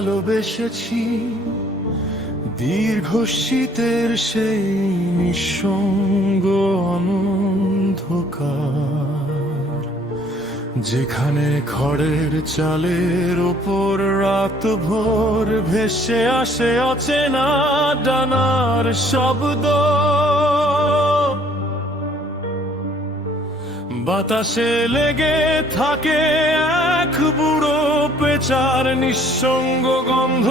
ভালোবেসেছি দীর্ঘ শীতের সেই নিঃসঙ্গ অন্ধকার, যেখানে খড়ের চালের ওপর রাত ভোর ভেসে আসে অচেনা ডানার শব্দ। বাতাসে লেগে থাকে এক বুড়ো পেঁচার নিঃসঙ্গ গন্ধ,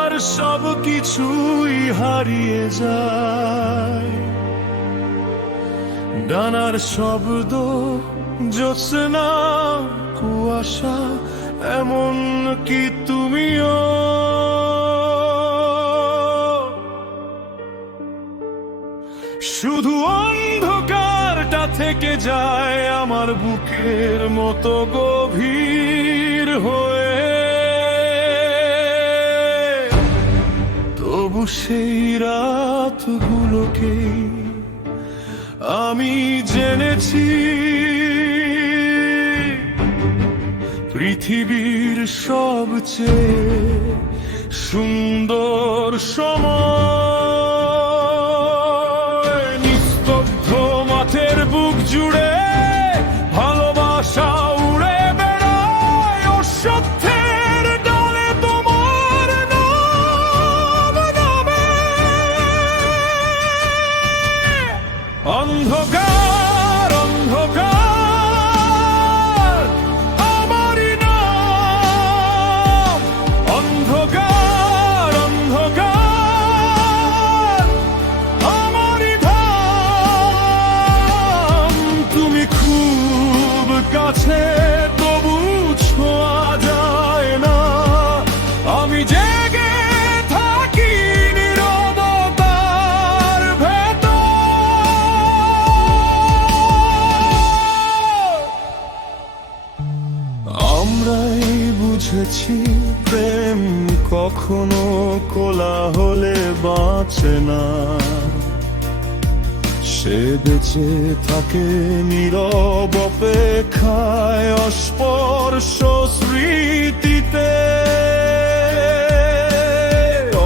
আর সব কিছুই হারিয়ে যায়। ডানার শব্দ, জ্যোৎস্না, কুয়াশা, এমন কি তুমিও? শুধু অন্ধকারটা থেকে যায় আমার বুকের মতো গভীর হয়ে। তবু সেই রাতগুলোকে আমি জেনেছি পৃথিবীর সবচেয়ে সুন্দর সময়। নিস্তব্ধ মাঠের বুক জুড়ে ভালোবাসা উড়ে বেড়ায়, ও সত্যের ডালে তোমার নাম নামে। অন্ধকার অন্ধকার আমারই নাম, অন্ধকার অন্ধকার আমারই ধাম। তুমি খুব কাছে তবু ছোঁয়া যায় না, আমি জেগে থাকি নীরবতার ভেতর। আমরাই বুঝেছি প্রেম কখনো কোলাহলে বাঁচে না, সে বেঁচে থাকে নীরব অপেক্ষায়, অস্পর্শ স্মৃতিতে।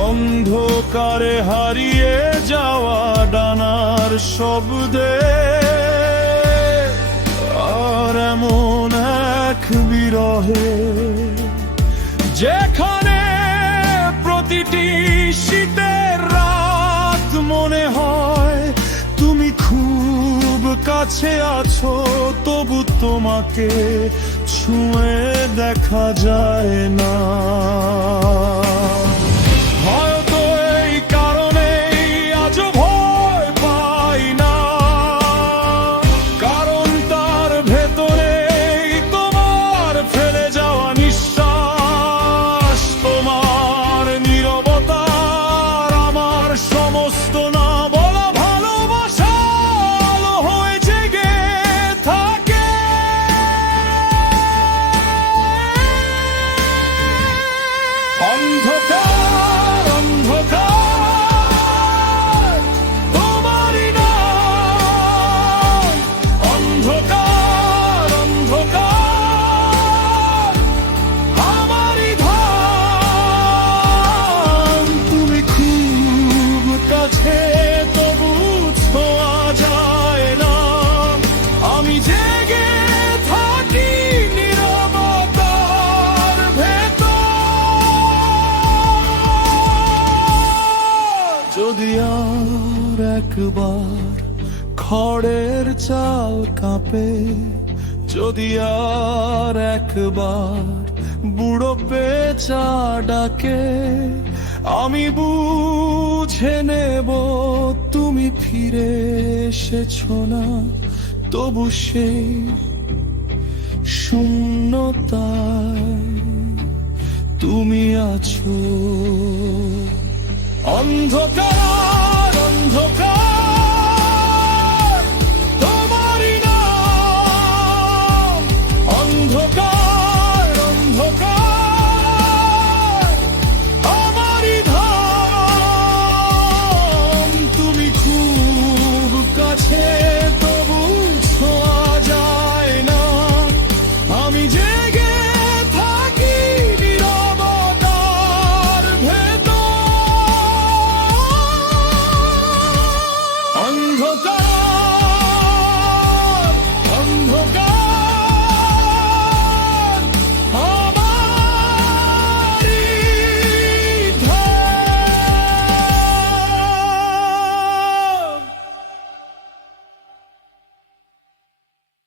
অন্ধকারে হারিয়ে যাওয়া ডানার শব্দে, আর এমন এক বিরহে যেখানে প্রতিটি শীতের রাত মনে হয় তুমি খুব কাছে আছো, তবু তোমাকে ছুঁয়ে দেখা যায় না। হয়তো এই কারণেই আজও ভয় পাই না, কারণ তার ভেতরেই তোমার ফেলে যাওয়া নিঃশ্বাস, তোমার নীরবতার আমার সমস্ত না বলা ভালোবাসা আলো হয়ে জেগে থাকে। অন্ধকার অন্ধকার তোমারই নাম, অন্ধকার অন্ধকার আমারই ধাম। তুমি খুব কাছে তবু ছোঁয়া যায় না, আমি জেগে থাকি নীরবতার ভেতর। যদি আর একবার খড়ের চাল কাঁপে, যদি আর একবার বুড়ো পেঁচা ডাকে, আমি বুঝে নেব তুমি ফিরে এসেছো না, তবু সেই শূন্যতায় তুমি আছো। অন্ধকার অন্ধকার